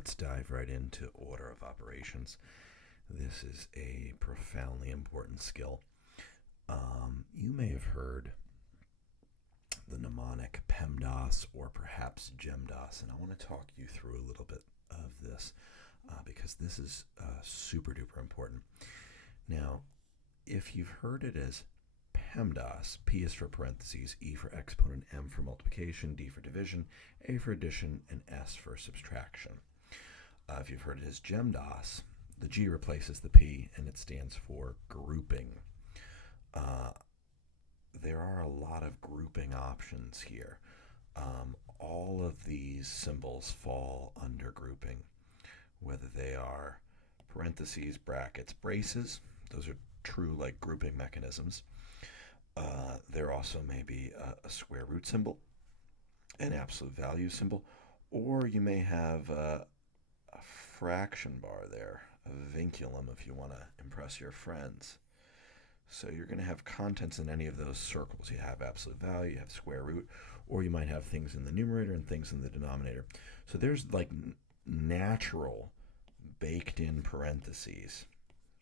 let's dive right into order of operations. This is a profoundly important skill. You may have heard the mnemonic PEMDAS or perhaps GEMDAS, and I want to talk you through a little bit of this because this is super duper important. Now, if you've heard it as PEMDAS, P is for parentheses, E for exponent, M for multiplication, D for division, A for addition, and S for subtraction. If you've heard it as GEMDAS, the G replaces the P and it stands for grouping. There are a lot of grouping options here. All of these symbols fall under grouping, whether they are parentheses, brackets, braces. Those are true like grouping mechanisms. There also may be a square root symbol, an absolute value symbol, or you may have a fraction bar there, a vinculum if you want to impress your friends. So you're going to have contents in any of those circles. You have absolute value, you have square root, or you might have things in the numerator and things in the denominator. So there's like natural baked in parentheses.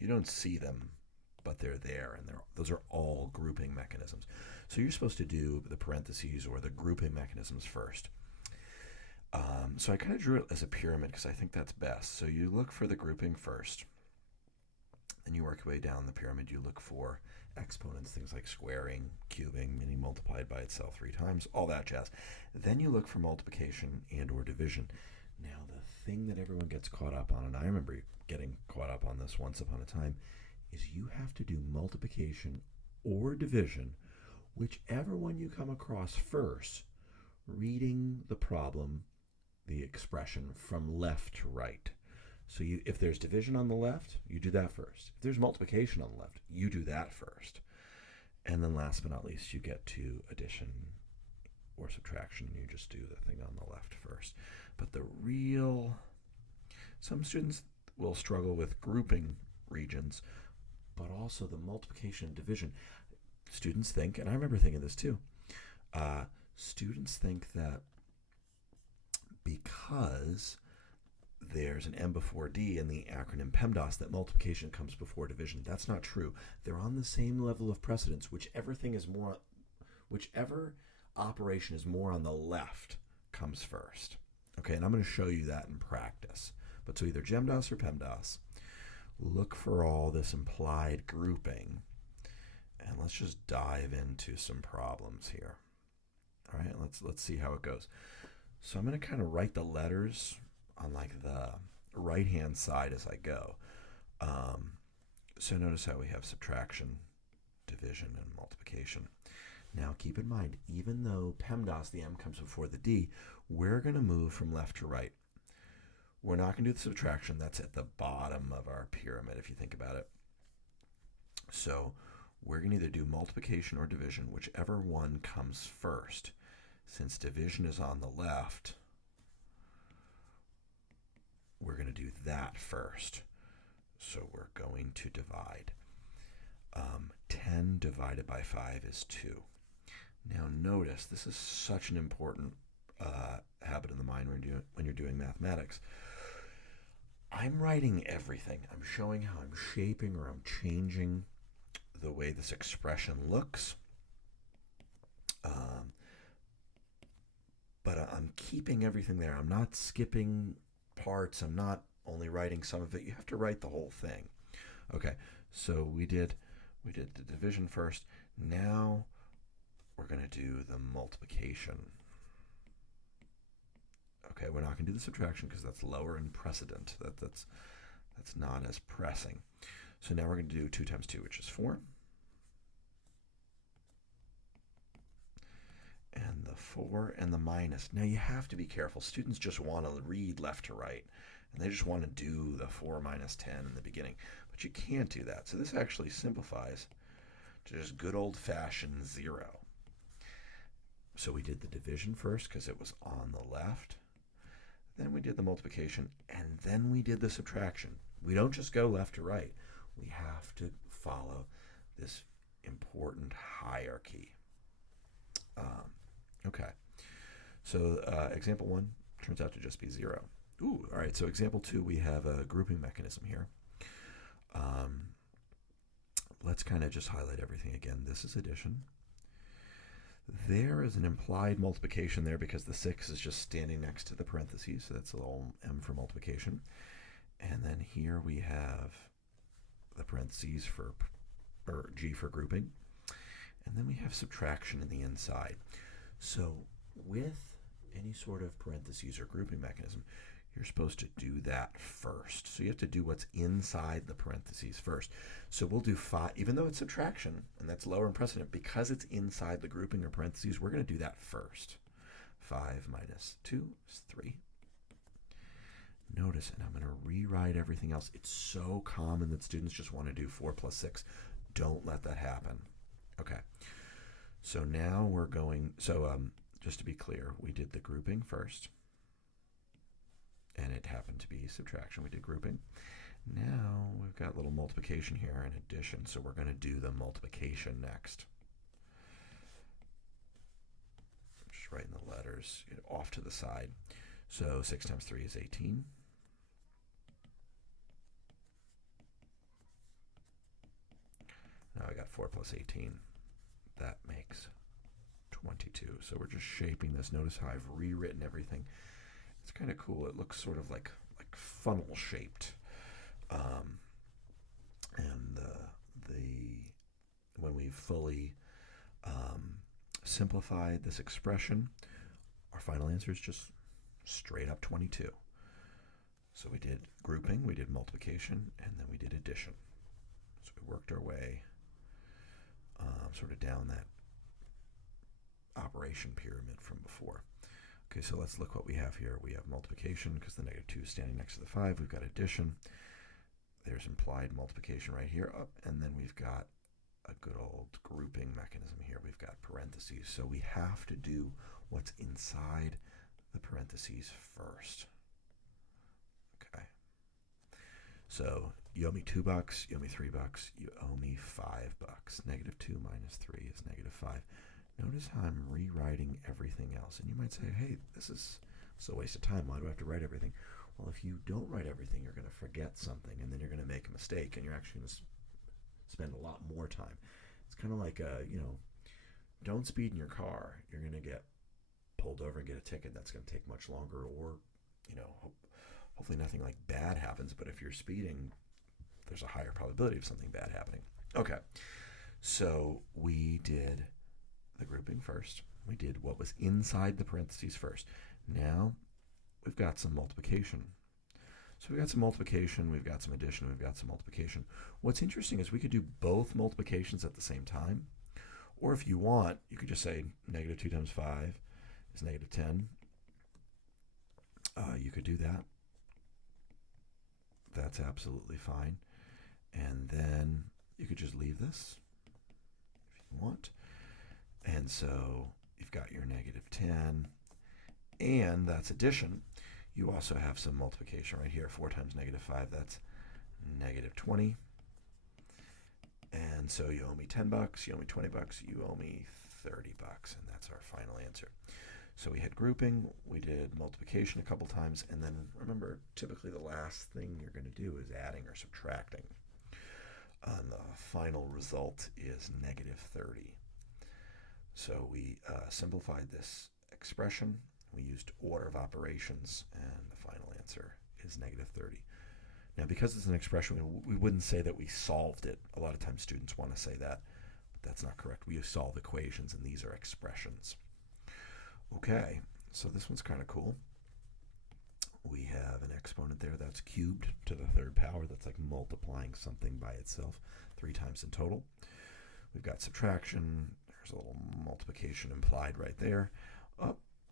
You don't see them, but they're there, and those are all grouping mechanisms. So you're supposed to do the parentheses or the grouping mechanisms first. So I kind of drew it as a pyramid because I think that's best. So you look for the grouping first, then you work your way down the pyramid. You look for exponents, things like squaring, cubing, meaning multiplied by itself 3 times, all that jazz. Then you look for multiplication and or division. Now the thing that everyone gets caught up on, and I remember getting caught up on this once upon a time, is you have to do multiplication or division, whichever one you come across first, reading the problem, the expression from left to right. So if there's division on the left, you do that first. If there's multiplication on the left, you do that first. And then last but not least, you get to addition or subtraction. You just do the thing on the left first. But some students will struggle with grouping regions, but also the multiplication and division. Students think, and I remember thinking this too, students think that because there's an M before D in the acronym PEMDAS that multiplication comes before division. That's not true. They're on the same level of precedence. Whichever operation is more on the left comes first. Okay, and I'm going to show you that in practice. But so either GEMDAS or PEMDAS. Look for all this implied grouping, and let's just dive into some problems here. All right, let's see how it goes. So I'm going to kind of write the letters on like the right-hand side as I go. So notice how we have subtraction, division, and multiplication. Now keep in mind, even though PEMDAS, the M comes before the D, we're going to move from left to right. We're not going to do the subtraction. That's at the bottom of our pyramid, if you think about it. So we're going to either do multiplication or division, whichever one comes first. Since division is on the left, we're going to do that first. So we're going to divide. 10 divided by 5 is 2. Now notice, this is such an important habit in the mind when you're doing mathematics. I'm writing everything. I'm showing how I'm shaping or I'm changing the way this expression looks. But I'm keeping everything there. I'm not skipping parts. I'm not only writing some of it. You have to write the whole thing. Okay, so we did the division first. Now we're going to do the multiplication. Okay, we're not going to do the subtraction because that's lower in precedent. That's not as pressing. So now we're going to do 2 times 2, which is 4. And the 4 and the minus. Now you have to be careful. Students just want to read left to right, and they just want to do the 4 minus 10 in the beginning. But you can't do that. So this actually simplifies to just good old-fashioned 0. So we did the division first because it was on the left. Then we did the multiplication, and then we did the subtraction. We don't just go left to right. We have to follow this important hierarchy. Okay, so example 1 turns out to just be 0. Ooh, all right, so example 2, we have a grouping mechanism here. Let's kind of just highlight everything again. This is addition. There is an implied multiplication there because the 6 is just standing next to the parentheses, so that's a little m for multiplication. And then here we have the parentheses for, or g for grouping. And then we have subtraction in the inside. So with any sort of parentheses or grouping mechanism, you're supposed to do that first. So you have to do what's inside the parentheses first. So we'll do 5, even though it's subtraction, and that's lower in precedent, because it's inside the grouping or parentheses, we're going to do that first. 5 minus 2 is 3. Notice, and I'm going to rewrite everything else. It's so common that students just want to do 4 plus 6. Don't let that happen. Okay. So now we're going, just to be clear, we did the grouping first. And it happened to be subtraction. We did grouping. Now we've got a little multiplication here and addition, so we're going to do the multiplication next. Just writing the letters off to the side. So 6 times 3 is 18. Now I got 4 plus 18. That makes 22. So we're just shaping this. Notice how I've rewritten everything. It's kind of cool. It looks sort of like funnel shaped, and when we fully simplified this expression, our final answer is just straight up 22. So we did grouping, we did multiplication, and then we did addition. So we worked our way sort of down that operation pyramid from before. Okay, so let's look what we have here. We have multiplication because the -2 is standing next to the 5. We've got addition. There's implied multiplication right here. And then we've got a good old grouping mechanism here. We've got parentheses. So we have to do what's inside the parentheses first. Okay. So you owe me $2, you owe me $3, you owe me $5. -2 minus 3 is -5. Notice how I'm rewriting everything else. And you might say, hey, this is a waste of time. Why do I have to write everything? Well, if you don't write everything, you're going to forget something, and then you're going to make a mistake, and you're actually going to spend a lot more time. It's kind of like, don't speed in your car. You're going to get pulled over and get a ticket. That's going to take much longer, or, hopefully nothing like bad happens. But if you're speeding, there's a higher probability of something bad happening. Okay, so we did the grouping first. We did what was inside the parentheses first. Now we've got some multiplication. So we've got some multiplication, we've got some addition, we've got some multiplication. What's interesting is we could do both multiplications at the same time. Or if you want, you could just say -2 times 5 is -10. You could do that. That's absolutely fine. And then you could just leave this if you want. And so you've got your -10, and that's addition. You also have some multiplication right here. 4 times -5, that's -20. And so you owe me $10, you owe me $20, you owe me $30, and that's our final answer. So we had grouping, we did multiplication a couple times, and then remember, typically the last thing you're going to do is adding or subtracting. And the final result is -30. So we simplified this expression. We used order of operations, and the final answer is -30. Now, because it's an expression, we wouldn't say that we solved it. A lot of times students want to say that, but that's not correct. We solve equations, and these are expressions. Okay, so this one's kind of cool. We have an exponent there that's cubed to the 3rd power. That's like multiplying something by itself 3 times in total. We've got subtraction. There's a little multiplication implied right there.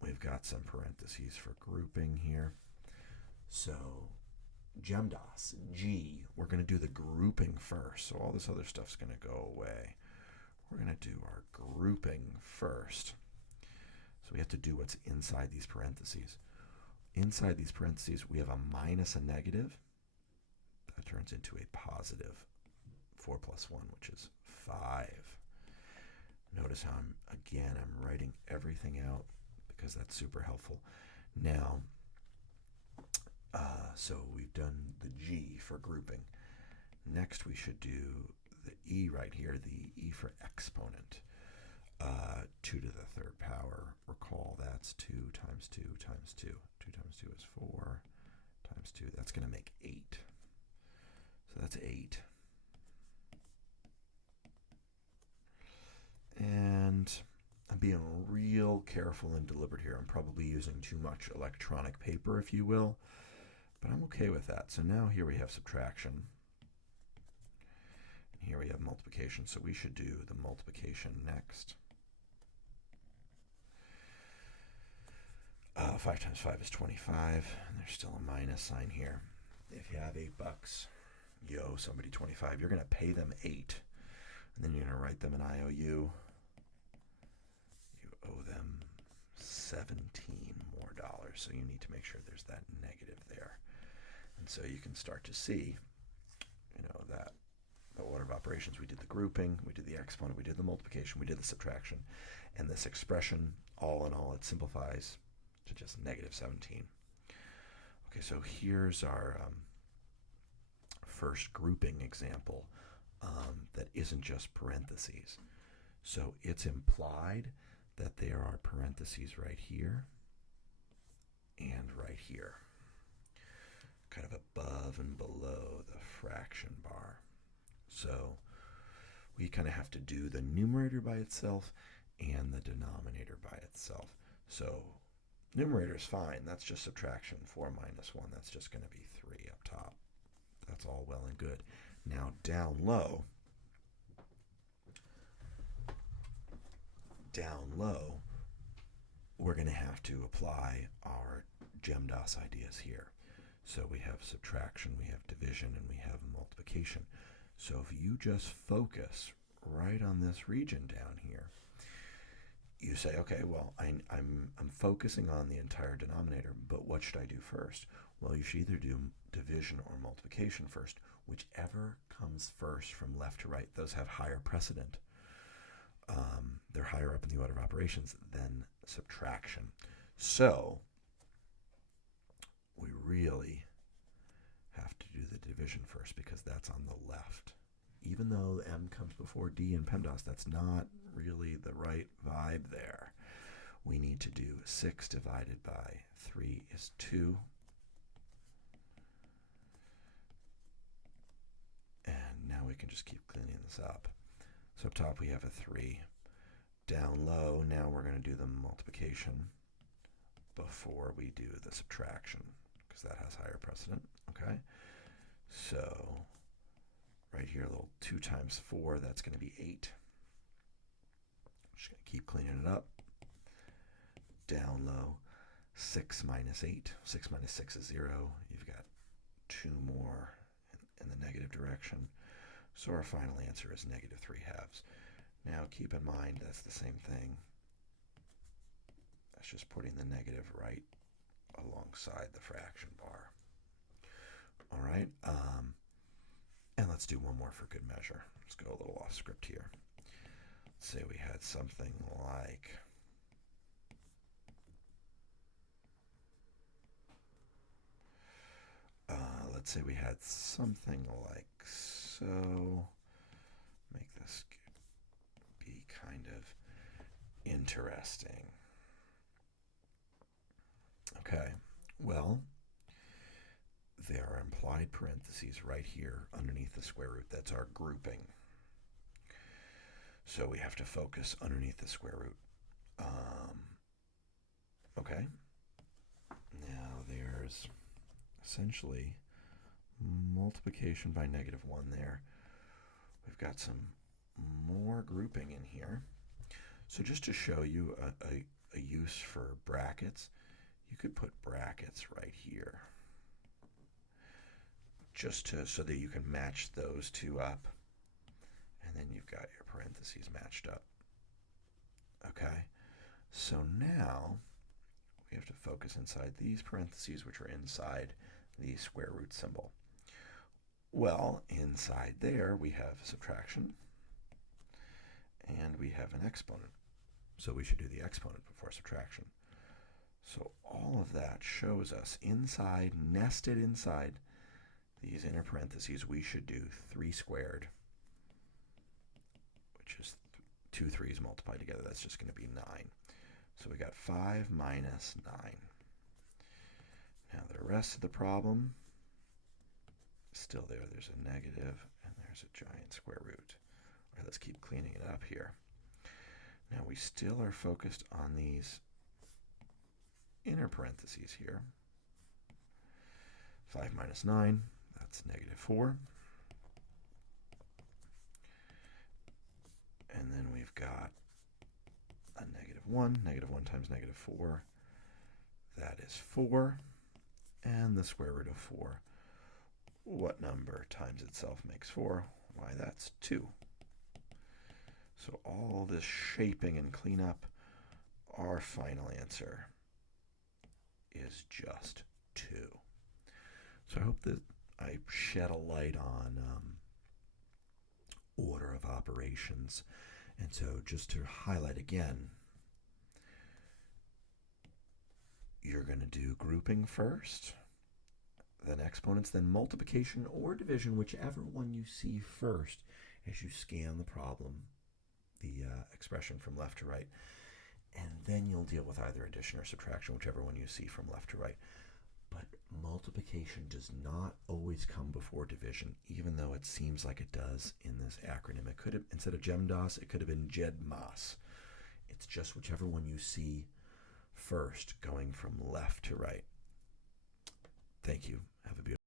We've got some parentheses for grouping here. So GEMDAS, G, we're going to do the grouping first. So all this other stuff's going to go away. We're going to do our grouping first. So we have to do what's inside these parentheses. Inside these parentheses, we have a minus a negative. That turns into a positive 4 plus 1, which is 5. Notice how I'm writing everything out because that's super helpful. Now, So we've done the G for grouping. Next we should do the E right here, the E for exponent. 2 to the third power. Recall that's 2 times 2 times 2. 2 times 2 is 4 times 2. That's going to make 8. So that's 8. And I'm being real careful and deliberate here. I'm probably using too much electronic paper, if you will, but I'm okay with that. So now here we have subtraction. And here we have multiplication. So we should do the multiplication next. 5 times 5 is 25, and there's still a minus sign here. If you have $8, you owe somebody 25. You're going to pay them 8, and then you're going to write them an IOU. You owe them $17 more dollars, so you need to make sure there's that negative there. And so you can start to see, that the order of operations. We did the grouping, we did the exponent, we did the multiplication, we did the subtraction, and this expression, all in all, it simplifies to just negative 17. Okay, so here's our first grouping example that isn't just parentheses. So it's implied that there are parentheses right here and right here, kind of above and below the fraction bar. So we kind of have to do the numerator by itself and the denominator by itself. So numerator is fine. That's just subtraction. 4 minus 1. That's just going to be 3 up top. That's all well and good. Now down low, we're going to have to apply our GEMDAS ideas here. So we have subtraction, we have division, and we have multiplication. So if you just focus right on this region down here, you say, okay, well, I'm focusing on the entire denominator, but what should I do first? Well, you should either do division or multiplication first, whichever comes first from left to right. Those have higher precedent. They're higher up in the order of operations than subtraction. So we really have to do the division first because that's on the left. Even though M comes before D in PEMDAS, that's not really the right vibe there. We need to do 6 divided by 3 is 2. And now we can just keep cleaning this up. So up top we have a 3. Down low, now we're going to do the multiplication before we do the subtraction because that has higher precedent. Okay, so right here, a little 2 times 4, that's going to be 8. Just going to keep cleaning it up. Down low, 6 minus 8. 6 minus 6 is 0. You've got 2 more in the negative direction. So our final answer is negative 3/2. Now keep in mind that's the same thing. That's just putting the negative right alongside the fraction bar. All right, and let's do one more for good measure. Let's go a little off script here. Let's say we had something like so. Make this be kind of interesting. Okay, well, there are implied parentheses right here underneath the square root. That's our grouping. So we have to focus underneath the square root. Okay. Now there's essentially multiplication by -1 there. We've got some more grouping in here. So just to show you a use for brackets, you could put brackets right here. So that you can match those two up, and then you've got your parentheses matched up. Okay, so now we have to focus inside these parentheses, which are inside the square root symbol. Well, inside there we have subtraction, and we have an exponent. So we should do the exponent before subtraction. So all of that shows us inside, nested inside these inner parentheses, we should do 3 squared, which is 2 3's multiplied together. That's just going to be 9. So we got 5 minus 9. Now the rest of the problem, still there. There's a negative and there's a giant square root. All right, let's keep cleaning it up here. Now we still are focused on these inner parentheses here. 5 minus 9, that's negative 4. And then we've got a negative 1. Negative 1 times negative 4, that is 4. And the square root of 4. What number times itself makes 4? Why, that's 2. So all this shaping and cleanup, our final answer is just 2. So I hope that I shed a light on order of operations. And so just to highlight again, you're going to do grouping first, then exponents, then multiplication or division, whichever one you see first as you scan the problem, the expression from left to right. And then you'll deal with either addition or subtraction, whichever one you see from left to right. But multiplication does not always come before division, even though it seems like it does in this acronym. It could have, instead of GEMDAS, it could have been JEDMAS. It's just whichever one you see first, going from left to right. Thank you. Have a beautiful